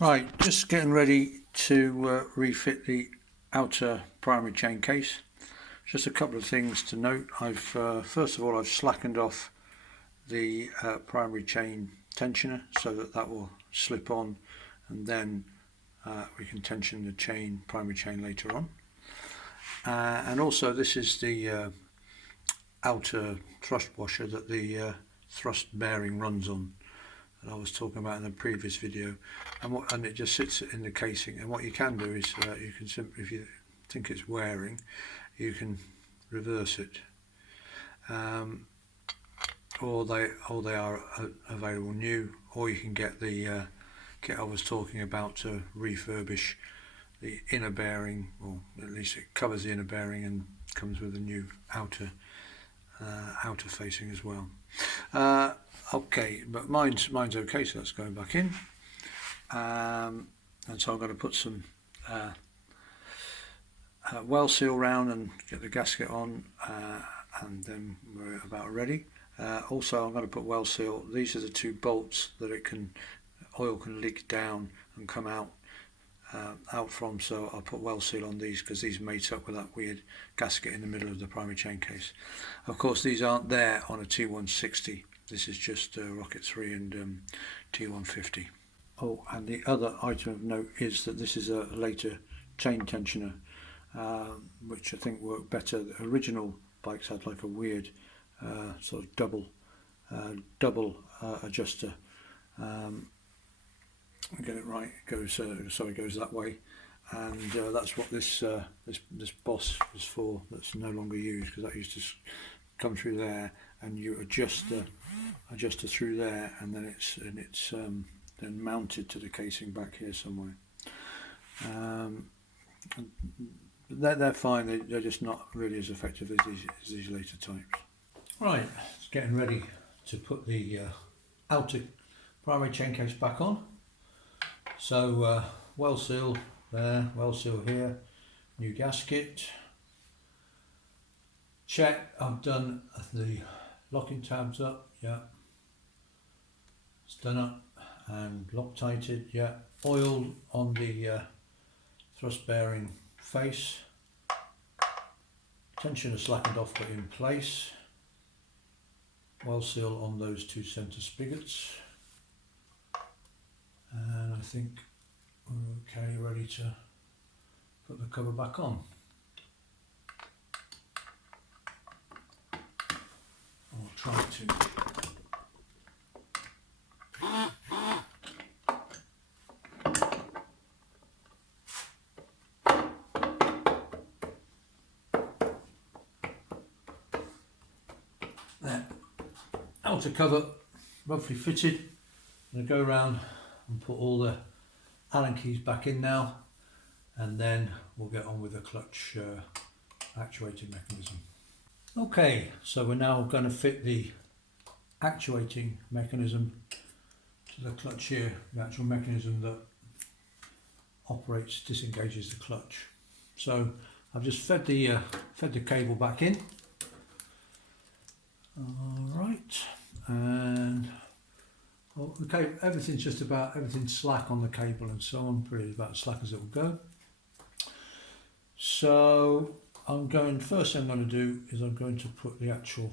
Right, just getting ready to refit the outer primary chain case. Just a couple of things to note. First of all, I've slackened off the primary chain tensioner so that will slip on, and then we can tension the primary chain later on. And also, this is the outer thrust washer that the thrust bearing runs on, that I was talking about in the previous video, and it just sits in the casing. And what you can do is you can simply, if you think it's wearing, you can reverse it, or they are available new, or you can get the kit I was talking about to refurbish the inner bearing, or at least it covers the inner bearing and comes with a new outer facing as well. Okay, but mine's okay, so that's going back in. And so I'm going to put some well seal round and get the gasket on, and then we're about ready. Also, I'm going to put well seal. These are the two bolts that oil can leak down and come out from, so I'll put well seal on these because these mate up with that weird gasket in the middle of the primary chain case. Of course, these aren't there on a T160. This is just Rocket 3 and T150. Oh, and the other item of note is that this is a later chain tensioner, which I think worked better. The original bikes had like a weird sort of double adjuster. I get it right. It goes it goes that way, and that's what this boss is for. That's no longer used, because that used to come through there, and you adjust the adjuster through there, and then it's then mounted to the casing back here somewhere. They're fine. They're just not really as effective as these later types. Right, it's getting ready to put the outer primary chain case back on. So well seal there, well seal here, new gasket. Check, I've done the locking tabs up, yeah. It's done up and Loctited, yeah. Oil on the thrust bearing face. Tensioner slackened off but in place. Well seal on those two centre spigots. And I think we're okay, ready to put the cover back on. I'll try to. There, outer cover roughly fitted. I'm going to go around and put all the Allen keys back in now, and then we'll get on with the clutch actuating mechanism. Okay, so we're now going to fit the actuating mechanism to the clutch here, the actual mechanism that disengages the clutch. So I've just fed the cable back in. All right, and okay, everything's slack on the cable and so on, pretty about as slack as it will go. So first thing I'm going to do is I'm going to put the actual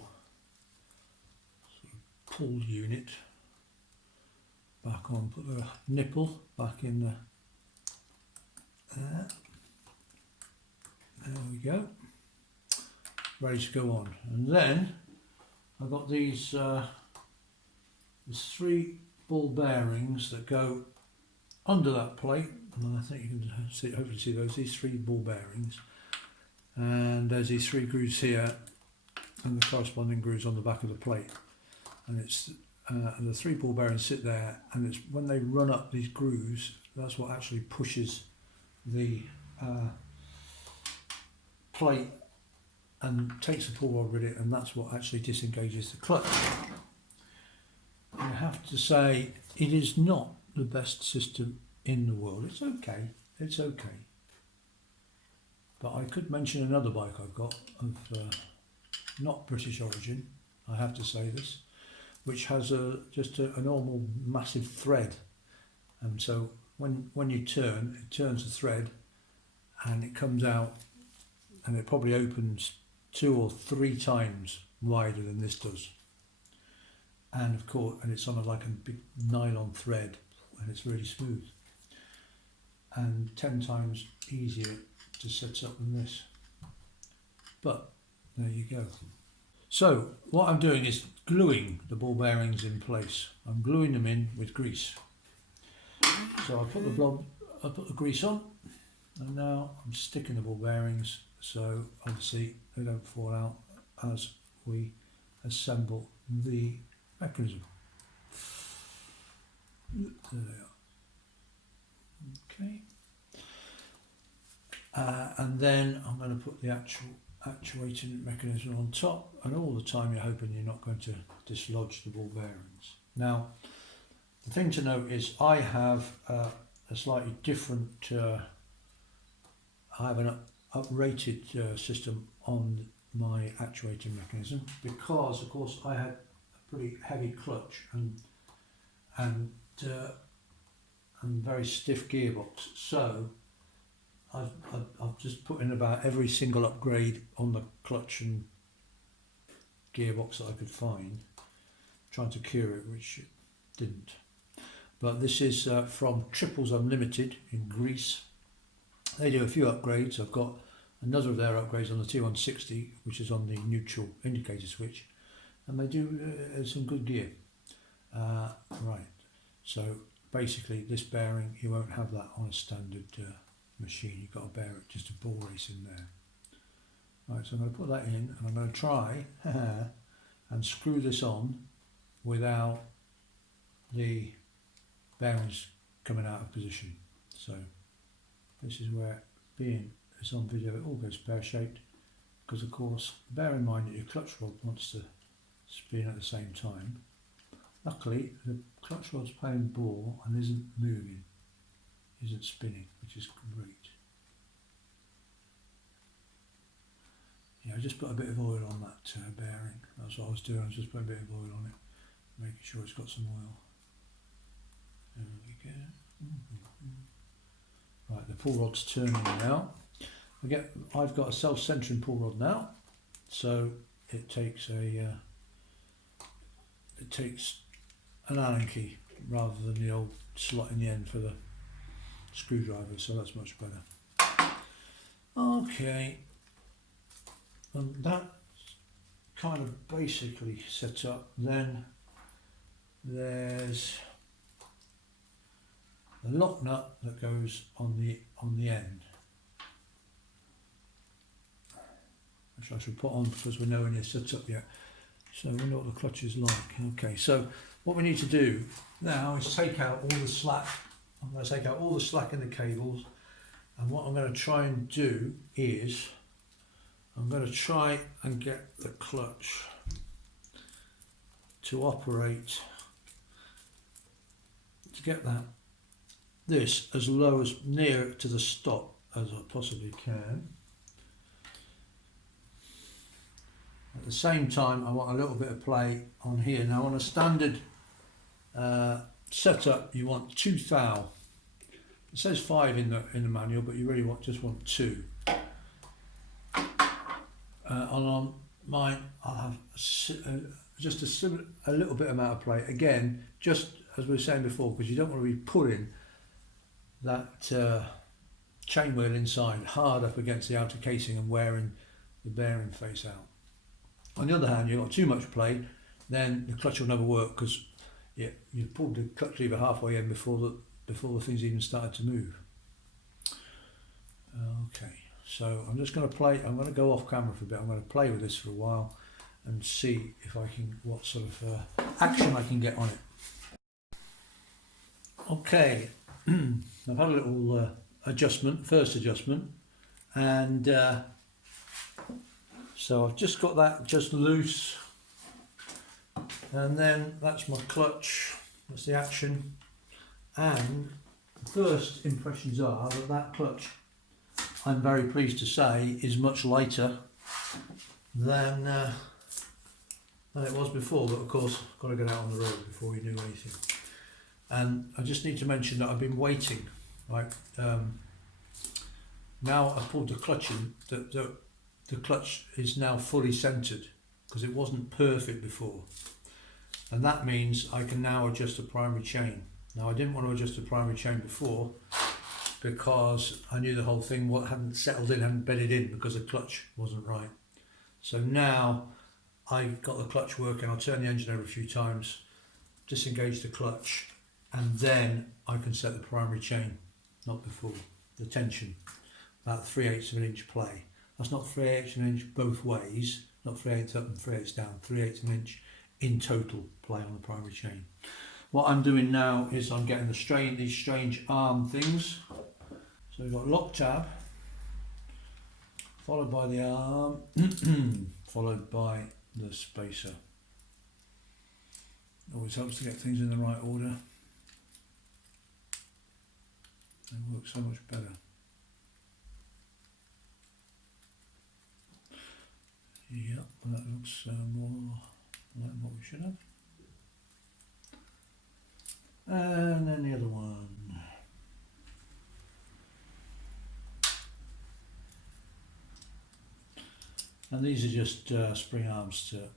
sort of pull unit back on, put the nipple back in there. There we go, ready to go on. And then I've got these there's 3 ball bearings that go under that plate, and I think you can hopefully see these 3 ball bearings, and there's these 3 grooves here and the corresponding grooves on the back of the plate, and it's and the 3 ball bearings sit there, and it's when they run up these grooves, that's what actually pushes the plate and takes the pull rod with it, and that's what actually disengages the clutch. I have to say, it is not the best system in the world. It's okay. But I could mention another bike I've got of not British origin, I have to say this, which has just a normal massive thread, and so when you turn, it turns the thread and it comes out, and it probably opens 2 or 3 times wider than this does. And of course, and it's on like a big nylon thread, and it's really smooth and 10 times easier to set up than this. But there you go. So what I'm doing is gluing the ball bearings in place. I'm gluing them in with grease. So I put the grease on, and now I'm sticking the ball bearings so obviously they don't fall out as we assemble the mechanism. There they are. Okay. And then I'm going to put the actual actuating mechanism on top, and all the time you're hoping you're not going to dislodge the ball bearings. Now, the thing to note is I have a slightly different, I have an uprated system on my actuating mechanism, because of course I had a pretty heavy clutch and very stiff gearbox. So I've just put in about every single upgrade on the clutch and gearbox that I could find, trying to cure it, which it didn't. But this is from Triples Unlimited in Greece. They do a few upgrades. I've got another of their upgrades on the T160, which is on the neutral indicator switch, and they do some good gear. Right, so basically this bearing, you won't have that on a standard machine. You've got to bear it, just a ball race in there. Right, so I'm going to put that in, and I'm going to try and screw this on without the bearings coming out of position. So this is where, being it's on video, it all goes pear-shaped, because of course bear in mind that your clutch rod wants to spin at the same time. Luckily the clutch rod's playing ball and isn't moving, isn't spinning, which is great. Yeah, I just put a bit of oil on that bearing. That's what I was doing. I was just putting a bit of oil on it, making sure it's got some oil. There we go. Right, the pull rod's turning now. I've got a self-centering pull rod now, so it takes an Allen key rather than the old slot in the end for the screwdriver, so that's much better. Okay, and that's kind of basically set up. Then there's the lock nut that goes on the end, which I should put on because we're nowhere near set up yet. So we know what the clutch is like. Okay, so what we need to do now is take out all the slack. I'm going to take out all the slack in the cables, and what I'm going to try and do is I'm going to try and get the clutch to operate, to get this as low, as near to the stop as I possibly can. At the same time, I want a little bit of play on here. Now on a standard setup, you want 2 thou. It says 5 in the manual, but you really just want 2. On mine, I'll have just a little bit amount of play. Again, just as we were saying before, because you don't want to be pulling that chain wheel inside hard up against the outer casing and wearing the bearing face out. On the other hand, you've got too much play, then the clutch will never work, because you've pulled the clutch lever halfway in before the thing's even started to move. Okay, so I'm just going to play. I'm going to go off camera for a bit. I'm going to play with this for a while and see if I can, what sort of action I can get on it. Okay, I've had a little first adjustment, and so I've just got that just loose, and then that's my clutch, that's the action, and the first impressions are that clutch, I'm very pleased to say, is much lighter than it was before, but of course got to get out on the road before we do anything. And I just need to mention that I've been waiting, right? Now I've pulled the clutch in, the clutch is now fully centered because it wasn't perfect before. And that means I can now adjust the primary chain. Now I didn't want to adjust the primary chain before because I knew the whole thing hadn't settled in, hadn't bedded in because the clutch wasn't right. So now I've got the clutch working, I'll turn the engine over a few times, disengage the clutch, and then I can set the primary chain, not before. The tension, about 3/8 of an inch play. That's not 3/8 of an inch both ways, not 3/8 up and 3/8 down, 3/8 of an inch in total play on the primary chain. What I'm doing now is I'm getting these strange arm things. So we've got lock tab, followed by the arm, followed by the spacer. Always helps to get things in the right order. They work so much better. Yep, well that looks more like what we should have. And then the other one. And these are just spring arms to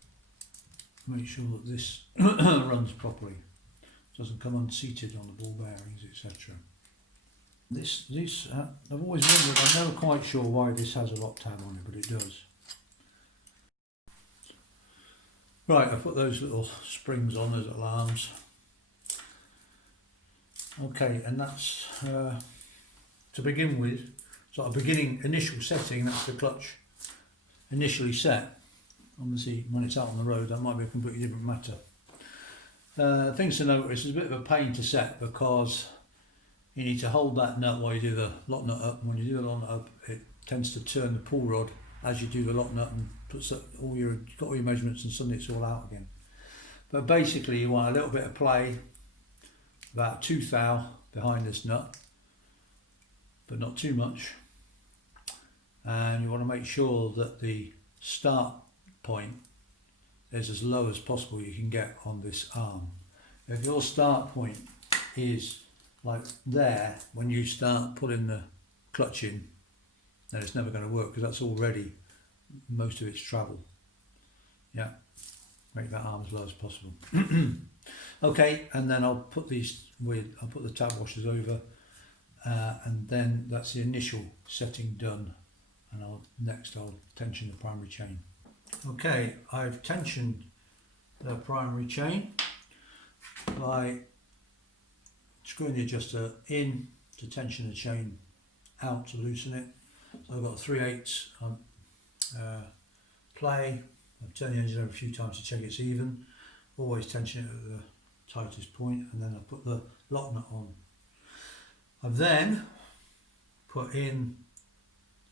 make sure that this runs properly. Doesn't come unseated on the ball bearings, etc. I've always wondered, I'm never quite sure why this has a lock tab on it, but it does. Right, I put those little springs on, those little arms. Okay, and that's to begin with, sort of initial setting, that's the clutch initially set. Obviously, when it's out on the road, that might be a completely different matter. Things to notice, it's a bit of a pain to set because you need to hold that nut while you do the lock nut up. When you do the lock nut up, it tends to turn the pull rod as you do the lock nut and puts got all your measurements, and suddenly it's all out again. But basically, you want a little bit of play, about 2 thou behind this nut, but not too much. And you want to make sure that the start point is as low as possible you can get on this arm. If your start point is like there, when you start putting the clutch in, then it's never going to work because that's already most of its travel. Yeah, make that arm as low as possible. Okay, and then I'll put the tab washers over, and then that's the initial setting done. And next I'll tension the primary chain. Okay, I've tensioned the primary chain by screwing the adjuster in to tension the chain out to loosen it. So I've got a 3/8 play. I've turned the engine over a few times to check it's even. Always tension it at the tightest point, and then I put the lock nut on. I've then put in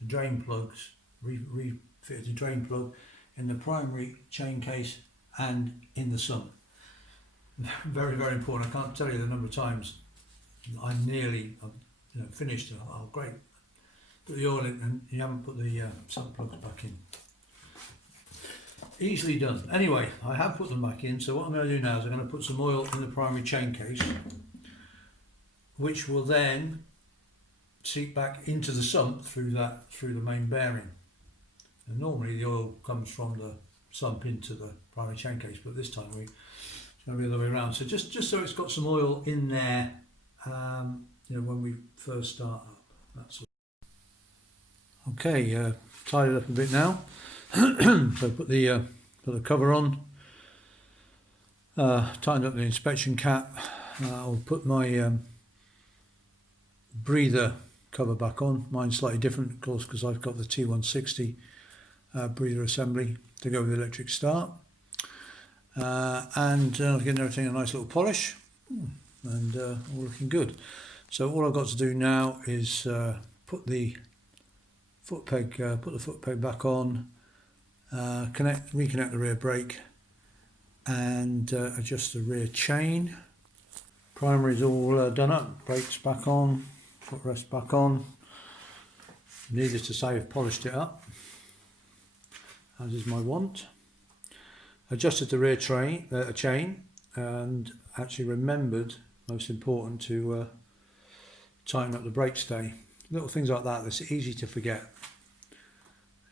the drain plugs, refitted the drain plug in the primary chain case and in the sump. Very, very important. I can't tell you the number of times I've finished. Oh, great. Put the oil in and you haven't put the sump plugs back in. Easily done. Anyway, I have put them back in, so what I'm going to do now is I'm going to put some oil in the primary chain case, which will then seep back into the sump through the main bearing. And normally the oil comes from the sump into the primary chain case, but this time it's going to be the other way around. So just so it's got some oil in there, when we first start up. That's all. Okay, tied it up a bit now. So put the cover on, tightened up the inspection cap. I'll put my breather cover back on. Mine's slightly different, of course, because I've got the T160 breather assembly to go with the electric start. And giving everything a nice little polish, and all looking good. So all I've got to do now is put the foot peg back on, reconnect the rear brake, and adjust the rear chain. Primary's all done up, brakes back on, footrest back on. Needless to say, I've polished it up, as is my wont. Adjusted the rear chain, and actually remembered most important to tighten up the brake stay. Little things like that, that's easy to forget.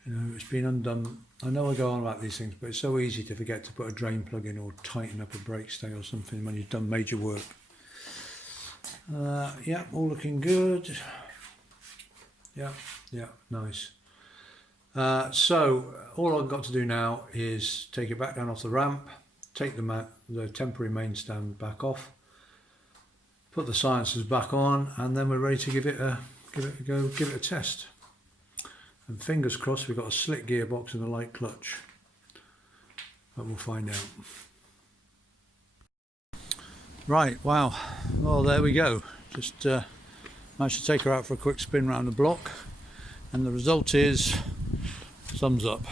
You know, it's been undone. I know I go on about these things, but it's so easy to forget to put a drain plug in or tighten up a brake stay or something when you've done major work. Yeah, all looking good. Yeah, nice. So all I've got to do now is take it back down off the ramp, take the temporary main stand back off, put the silencers back on, and then we're ready to give it a go, give it a test. And fingers crossed we've got a slick gearbox and a light clutch, but we'll find out. Right, wow, well there we go. Just managed to take her out for a quick spin around the block, and the result is thumbs up.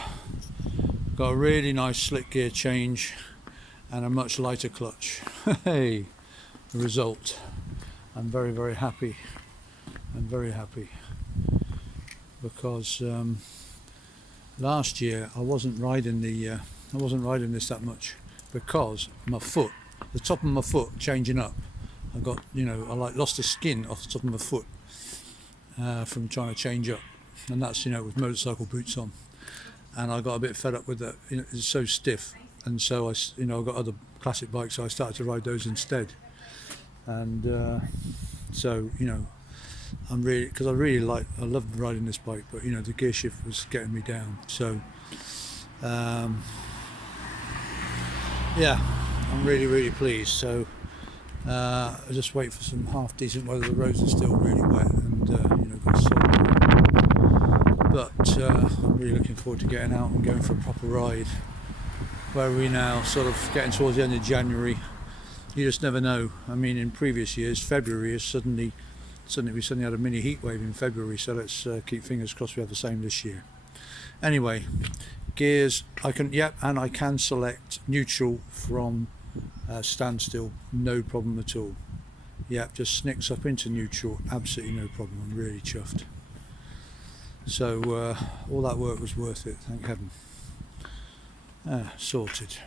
Got a really nice slick gear change and a much lighter clutch. Hey, the result. I'm very, very happy. I'm very happy because last year I wasn't riding this that much because my foot, the top of my foot changing up, I got, you know, I like lost the skin off the top of my foot from trying to change up, and that's, you know, with motorcycle boots on, and I got a bit fed up with that. You know, it's so stiff, and so I, you know, I got other classic bikes, so I started to ride those instead, and so, you know, I'm really, because I loved riding this bike, but you know, the gear shift was getting me down. So yeah, I'm really, really pleased. So I just wait for some half decent weather. The roads are still really wet, and you know, got salt. But I'm really looking forward to getting out and going for a proper ride. Where are we now? Sort of getting towards the end of January. You just never know. I mean, in previous years, February is we suddenly had a mini heat wave in February, so let's keep fingers crossed we have the same this year. Anyway, gears, I can select neutral from standstill, no problem at all. Yep, just snicks up into neutral, absolutely no problem. I'm really chuffed. So all that work was worth it, thank heaven. Sorted.